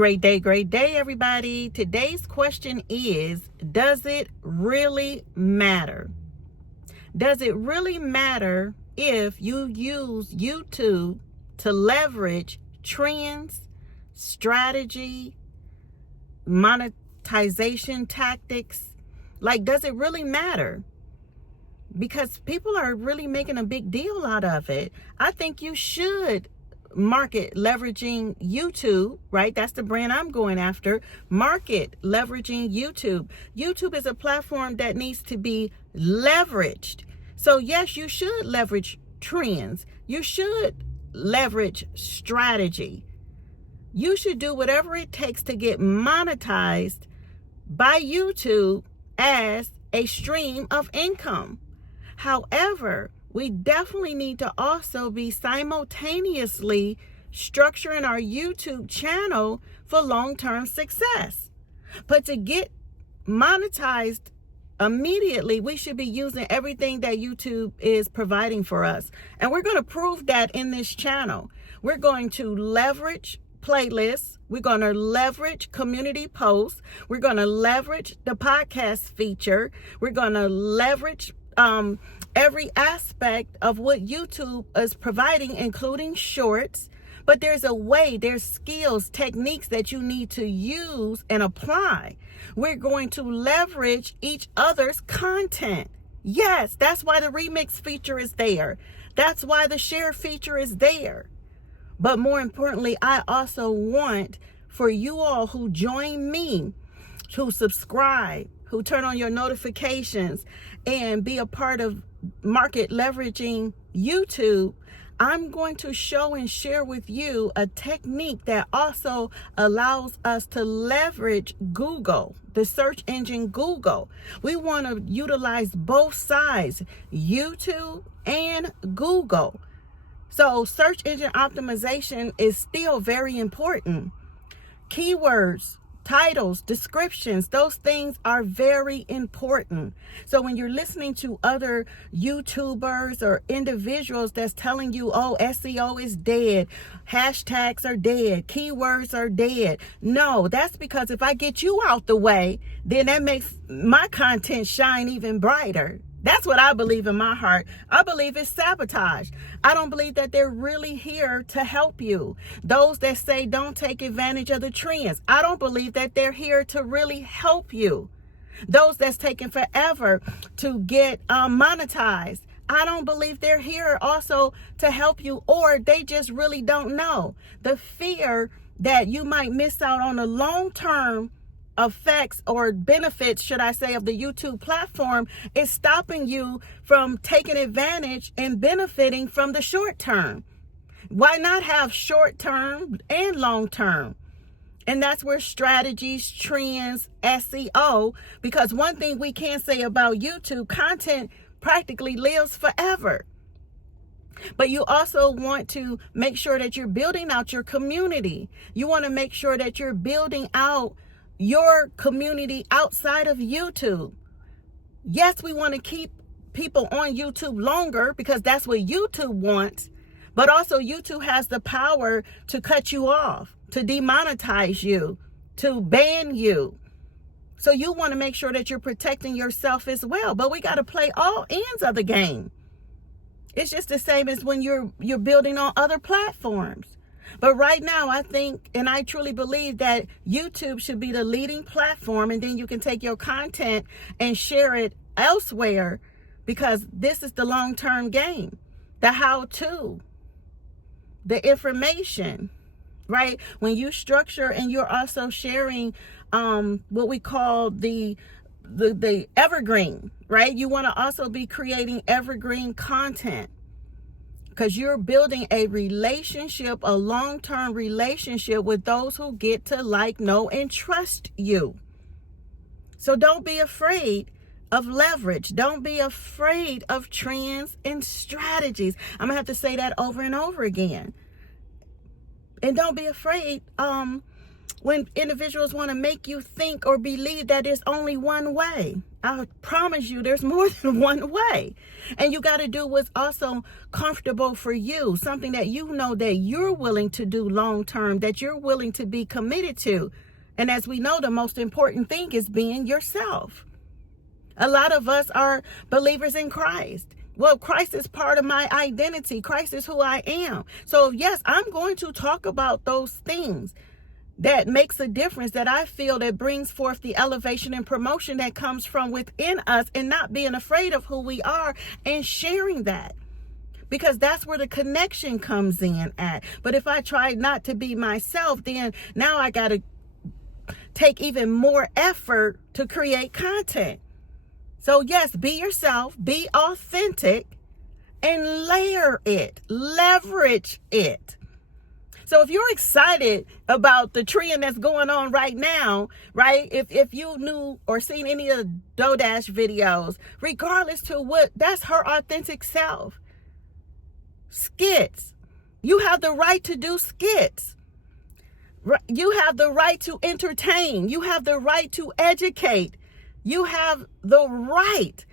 Great day, everybody. Today's question is, does it really matter? Does it really matter if you use YouTube to leverage trends, strategy, monetization tactics? Like, does it really matter? Because people are really making a big deal out of it. I think you should market leveraging YouTube, right? That's the brand I'm going after. Market leveraging YouTube. YouTube is a platform that needs to be leveraged. So yes, you should leverage trends. You should leverage strategy. You should do whatever it takes to get monetized by YouTube as a stream of income. However, we definitely need to also be simultaneously structuring our YouTube channel for long-term success. But to get monetized immediately, we should be using everything that YouTube is providing for us. And we're going to prove that in this channel. We're going to leverage playlists. We're going to leverage community posts. We're going to leverage the podcast feature. We're going to leverage every aspect of what YouTube is providing, including shorts. But there's a way, there's skills, techniques that you need to use and apply. We're going to leverage each other's content. Yes, that's why the remix feature is there. That's why the share feature is there. But more importantly, I also want for you all who join me, who subscribe, who turn on your notifications and be a part of market leveraging YouTube, I'm going to show and share with you a technique that also allows us to leverage Google, the search engine Google. We want to utilize both sides, YouTube and Google. So search engine optimization is still very important. Keywords, titles, descriptions, those things are very important. So when you're listening to other YouTubers or individuals that's telling you, oh, SEO is dead, hashtags are dead, keywords are dead. No, that's because if I get you out the way, then that makes my content shine even brighter. That's what I believe in my heart. I believe it's sabotage. I don't believe that they're really here to help you. Those that say don't take advantage of the trends, I don't believe that they're here to really help you. Those that's taking forever to get monetized, I don't believe they're here also to help you, or they just really don't know. The fear that you might miss out on the long-term effects or benefits, should I say, of the YouTube platform is stopping you from taking advantage and benefiting from the short term. Why not have short term and long term? And that's where strategies, trends, SEO, because one thing we can say about YouTube, content practically lives forever. But you also want to make sure that you're building out your community. You want to make sure that you're building out your community outside of YouTube. Yes, we want to keep people on YouTube longer because that's what YouTube wants, but also YouTube has the power to cut you off, to demonetize you, to ban you. So you want to make sure that you're protecting yourself as well. But we got to play all ends of the game. It's just the same as when you're building on other platforms. But right now, I think, and I truly believe that YouTube should be the leading platform, and then you can take your content and share it elsewhere, because this is the long-term game, the how-to, the information, right? When you structure and you're also sharing what we call the evergreen, right? You want to also be creating evergreen content, because you're building a relationship, a long-term relationship with those who get to like, know, and trust you. So don't be afraid of leverage. Don't be afraid of trends and strategies. I'm going to have to say that over and over again. And don't be afraid when individuals want to make you think or believe that there's only one way. I promise you there's more than one way. And you got to do what's also comfortable for you, something that you know that you're willing to do long term, that you're willing to be committed to. And as we know, the most important thing is being yourself. A lot of us are believers in Christ. Well, Christ is part of my identity. Christ is who I am. So yes, I'm going to talk about those things that makes a difference, that I feel that brings forth the elevation and promotion that comes from within us, and not being afraid of who we are and sharing that, because that's where the connection comes in at. But if I try not to be myself, then now I got to take even more effort to create content. So yes, be yourself, be authentic, and layer it, leverage it. So if you're excited about the trend that's going on right now, right? If you knew or seen any of the DoDash videos, regardless to what, that's her authentic self. Skits. You have the right to do skits. You have the right to entertain. You have the right to educate. You have the right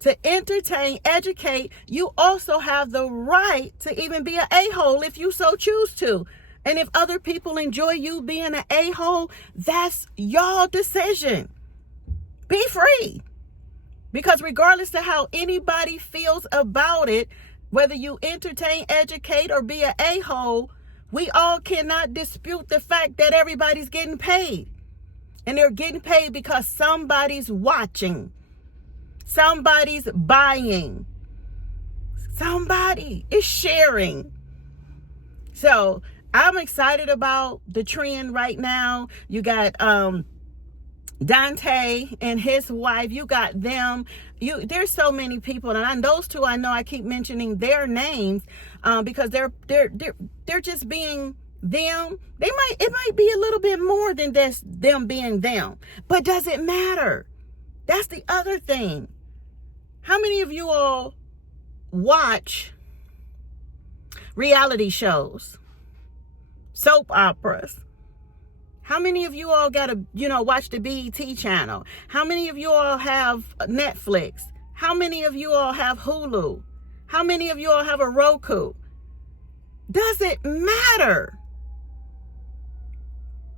to entertain, educate. You also have the right to even be an a-hole if you so choose to. And if other people enjoy you being an a-hole, that's your decision. Be free. Because regardless of how anybody feels about it, whether you entertain, educate, or be an a-hole, we all cannot dispute the fact that everybody's getting paid. And they're getting paid because somebody's watching. Somebody's buying. Somebody is sharing. So I'm excited about the trend right now. You got Dante and his wife. You got them. There's so many people, and those two I know I keep mentioning their names because they're just being them. It might be a little bit more than just them being them, but does it matter? That's the other thing. How many of you all watch reality shows, soap operas? How many of you all got to, watch the BET channel? How many of you all have Netflix? How many of you all have Hulu? How many of you all have a Roku? Does it matter?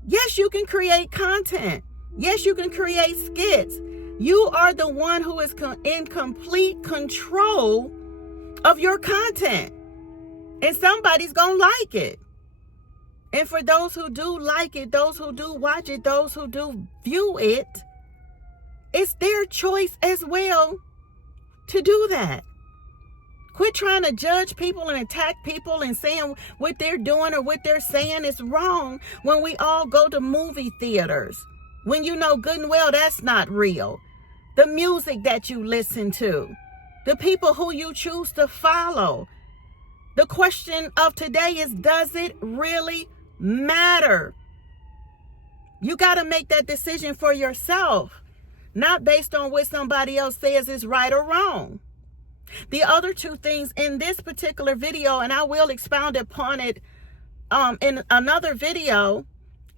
Yes, you can create content. Yes, you can create skits. You are the one who is in complete control of your content. And somebody's going to like it. And for those who do like it, those who do watch it, those who do view it, it's their choice as well to do that. Quit trying to judge people and attack people and saying what they're doing or what they're saying is wrong when we all go to movie theaters. When you know good and well that's not real. The music that you listen to. The people who you choose to follow. The question of today is, does it really matter? You got to make that decision for yourself. Not based on what somebody else says is right or wrong. The other two things in this particular video, and I will expound upon it in another video,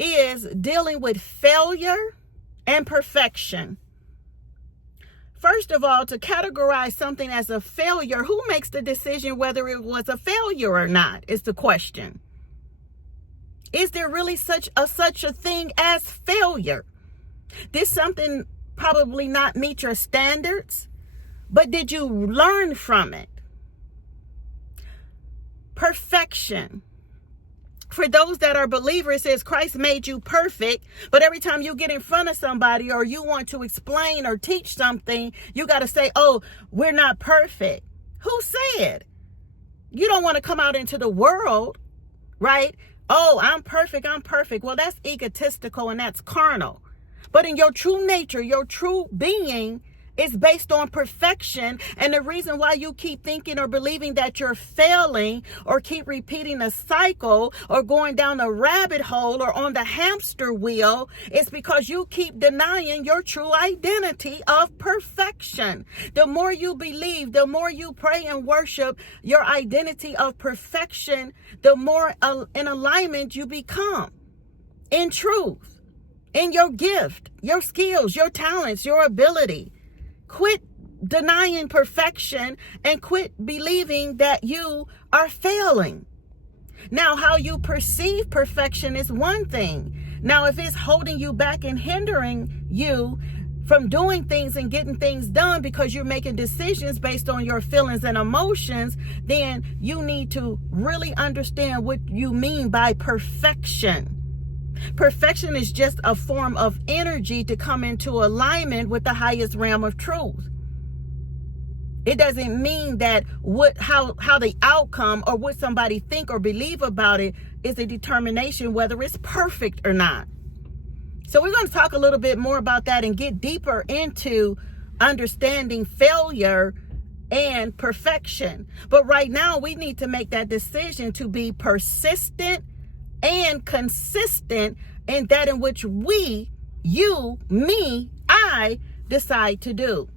is dealing with failure and perfection. First of all, to categorize something as a failure, who makes the decision whether it was a failure or not is the question. Is there really such a thing as failure? Did something probably not meet your standards, but did you learn from it? Perfection. For those that are believers, it says Christ made you perfect, but every time you get in front of somebody or you want to explain or teach something, you got to say, oh, we're not perfect. Who said? You don't want to come out into the world, right? Oh, I'm perfect. Well, that's egotistical and that's carnal. But in your true nature, your true being is based on perfection. And the reason why you keep thinking or believing that you're failing or keep repeating a cycle or going down a rabbit hole or on the hamster wheel is because you keep denying your true identity of perfection. The more you believe, the more you pray and worship your identity of perfection, the more in alignment you become. in truth, in your gift, your skills, your talents, your ability. Quit denying perfection and quit believing that you are failing. Now, how you perceive perfection is one thing. Now, if it's holding you back and hindering you from doing things and getting things done because you're making decisions based on your feelings and emotions, then you need to really understand what you mean by perfection. Perfection is just a form of energy to come into alignment with the highest realm of truth. It doesn't mean that how the outcome or what somebody think or believe about it is a determination whether it's perfect or not. So we're going to talk a little bit more about that and get deeper into understanding failure and perfection. But right now we need to make that decision to be persistent and consistent in that in which we, you, me, I decide to do.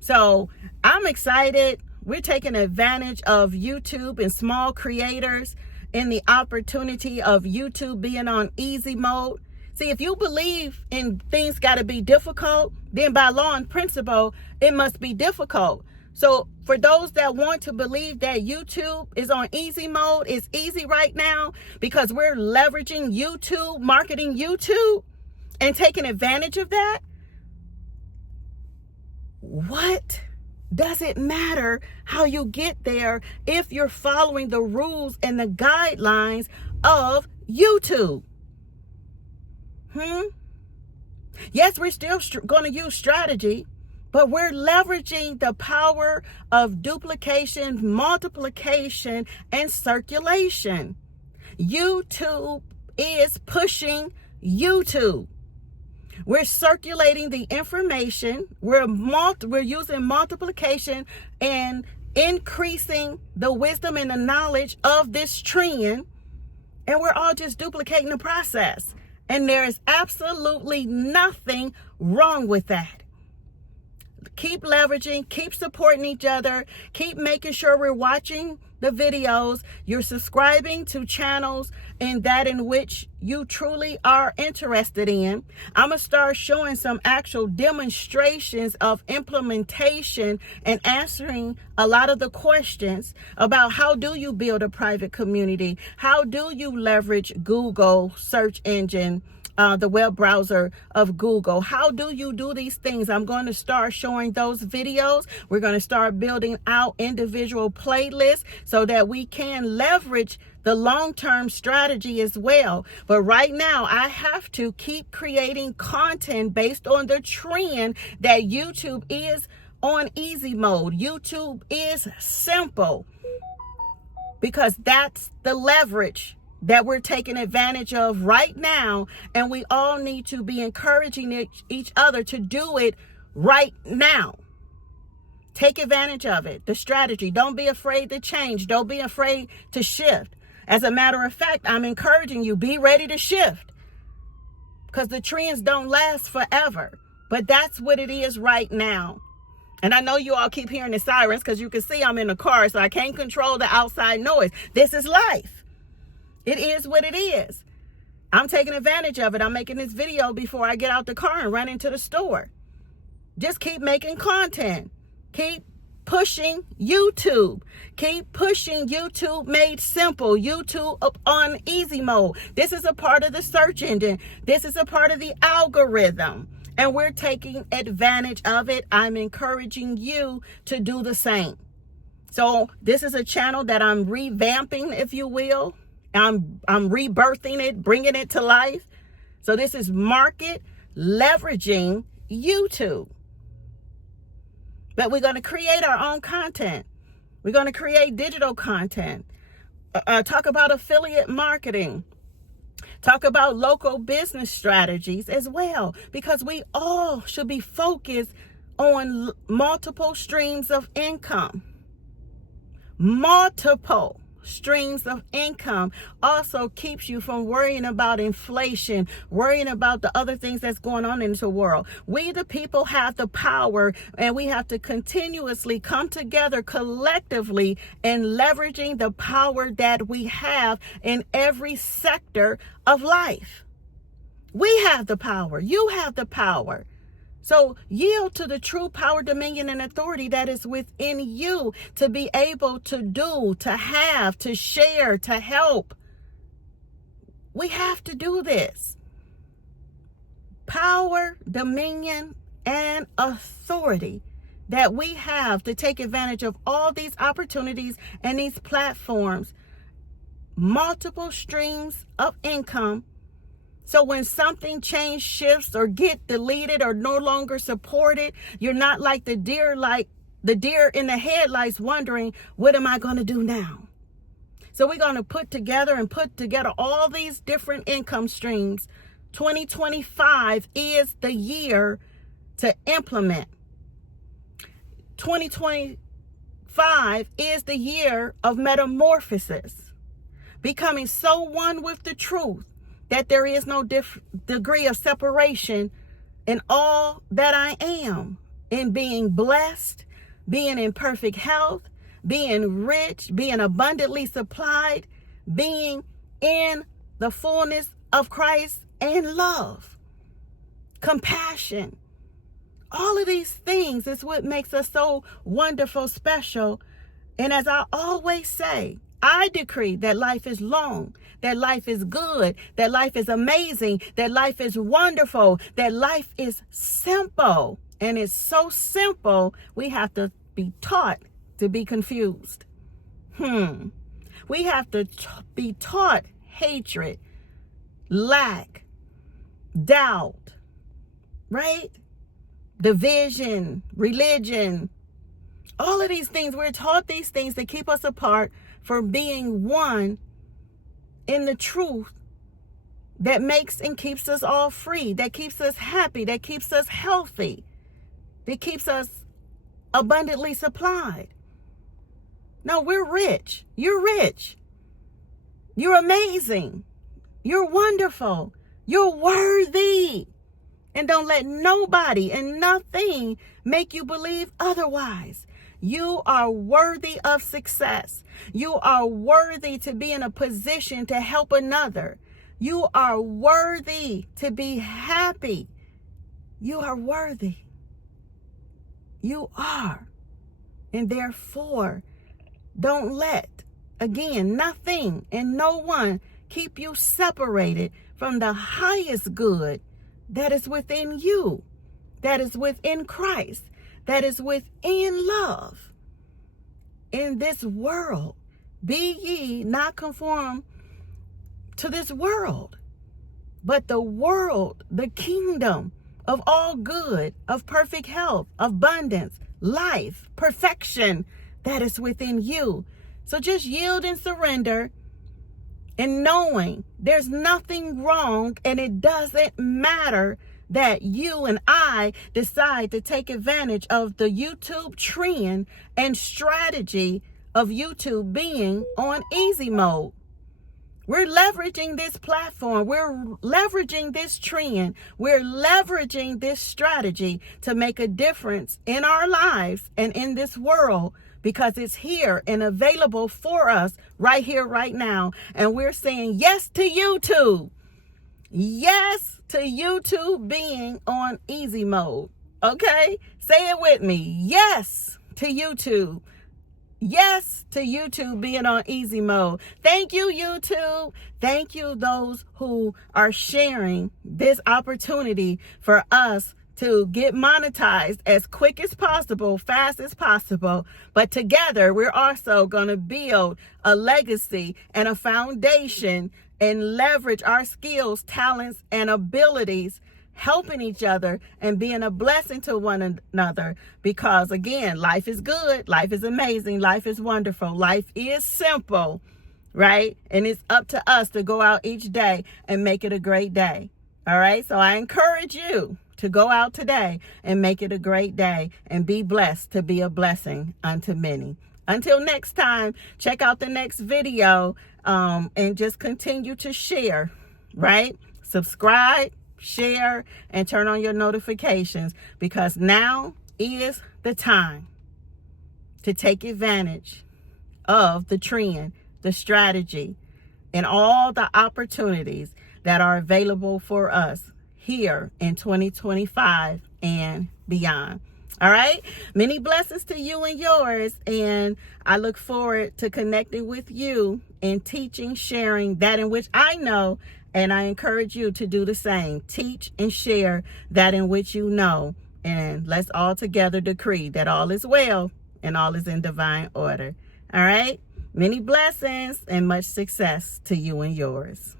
So I'm excited. We're taking advantage of YouTube and small creators and the opportunity of YouTube being on easy mode. See, if you believe in things got to be difficult, then by law and principle, it must be difficult. So for those that want to believe that YouTube is on easy mode, it's easy right now because we're leveraging YouTube, marketing YouTube, and taking advantage of that. What does it matter how you get there if you're following the rules and the guidelines of YouTube? Yes, we're still going to use strategy, but we're leveraging the power of duplication, multiplication, and circulation. YouTube is pushing YouTube. We're circulating the information. We're using multiplication and increasing the wisdom and the knowledge of this trend. And we're all just duplicating the process. And there is absolutely nothing wrong with that. Keep leveraging, keep supporting each other, keep making sure we're watching the videos, you're subscribing to channels and that in which you truly are interested in. I'm going to start showing some actual demonstrations of implementation and answering a lot of the questions about how do you build a private community? How do you leverage Google search engine? The web browser of Google. How do you do these things? I'm going to start showing those videos. We're going to start building out individual playlists so that we can leverage the long-term strategy as well. But right now, I have to keep creating content based on the trend that YouTube is on easy mode. YouTube is simple because that's the leverage that we're taking advantage of right now, and we all need to be encouraging each other to do it right now. Take advantage of it, the strategy. Don't be afraid to change. Don't be afraid to shift. As a matter of fact, I'm encouraging you, be ready to shift because the trends don't last forever, but that's what it is right now. And I know you all keep hearing the sirens because you can see I'm in the car, so I can't control the outside noise. This is life. It is what it is. I'm taking advantage of it. I'm making this video before I get out the car and run into the store. Just keep making content. Keep pushing YouTube. Keep pushing YouTube made simple. YouTube up on easy mode. This is a part of the search engine. This is a part of the algorithm. And we're taking advantage of it. I'm encouraging you to do the same. So this is a channel that I'm revamping, if you will. I'm rebirthing it, bringing it to life. So this is market leveraging YouTube. But we're going to create our own content. We're going to create digital content. Talk about affiliate marketing. Talk about local business strategies as well. Because we all should be focused on multiple streams of income. Multiple streams of income also keeps you from worrying about inflation, worrying about the other things that's going on in the world. We, the people, have the power, and we have to continuously come together collectively and leveraging the power that we have in every sector of life. We have the power. You have the power. So yield to the true power, dominion, and authority that is within you to be able to do, to have, to share, to help. We have to do this. Power, dominion, and authority that we have to take advantage of all these opportunities and these platforms, multiple streams of income. So when something change, shifts, or get deleted or no longer supported, you're not like the deer in the headlights wondering, what am I going to do now? So we're going to put together all these different income streams. 2025 is the year to implement. 2025 is the year of metamorphosis, becoming so one with the truth that there is no degree of separation in all that I am, in being blessed, being in perfect health, being rich, being abundantly supplied, being in the fullness of Christ and love, compassion. All of these things is what makes us so wonderful, special. And as I always say, I decree that life is long, that life is good, that life is amazing, that life is wonderful, that life is simple. And it's so simple, we have to be taught to be confused. We have to be taught hatred, lack, doubt, right? Division, religion, all of these things. We're taught these things to keep us apart from being one in the truth that makes and keeps us all free, that keeps us happy, that keeps us healthy, that keeps us abundantly supplied. No, we're rich. You're rich. You're amazing. You're wonderful. You're worthy. And don't let nobody and nothing make you believe otherwise. You are worthy of success. You are worthy to be in a position to help another. You are worthy to be happy. You are worthy. You are. And therefore, don't let, again, nothing and no one keep you separated from the highest good that is within you, that is within Christ, that is within love. In this world, be ye not conformed to this world, but the world, the kingdom of all good, of perfect health, abundance, life, perfection that is within you. So just yield and surrender, and knowing there's nothing wrong, and it doesn't matter that you and I decide to take advantage of the YouTube trend and strategy of YouTube being on easy mode. We're leveraging this platform. We're leveraging this trend. We're leveraging this strategy to make a difference in our lives and in this world, because it's here and available for us right here, right now. And we're saying yes to YouTube. Yes to YouTube being on easy mode. Okay? Say it with me. Yes to YouTube. Yes to YouTube being on easy mode. Thank you, YouTube. Thank you, those who are sharing this opportunity for us to get monetized as quick as possible, fast as possible. But together, we're also going to build a legacy and a foundation and leverage our skills, talents, and abilities, helping each other and being a blessing to one another. Because again, life is good, life is amazing, life is wonderful, life is simple, right? And it's up to us to go out each day and make it a great day. All right, so I encourage you to go out today and make it a great day and be blessed to be a blessing unto many. Until next time, check out the next video and just continue to share, right? Subscribe, share, and turn on your notifications, because now is the time to take advantage of the trend, the strategy, and all the opportunities that are available for us here in 2025 and beyond. All right. Many blessings to you and yours. And I look forward to connecting with you and teaching, sharing that in which I know. And I encourage you to do the same. Teach and share that in which you know. And let's all together decree that all is well and all is in divine order. All right. Many blessings and much success to you and yours.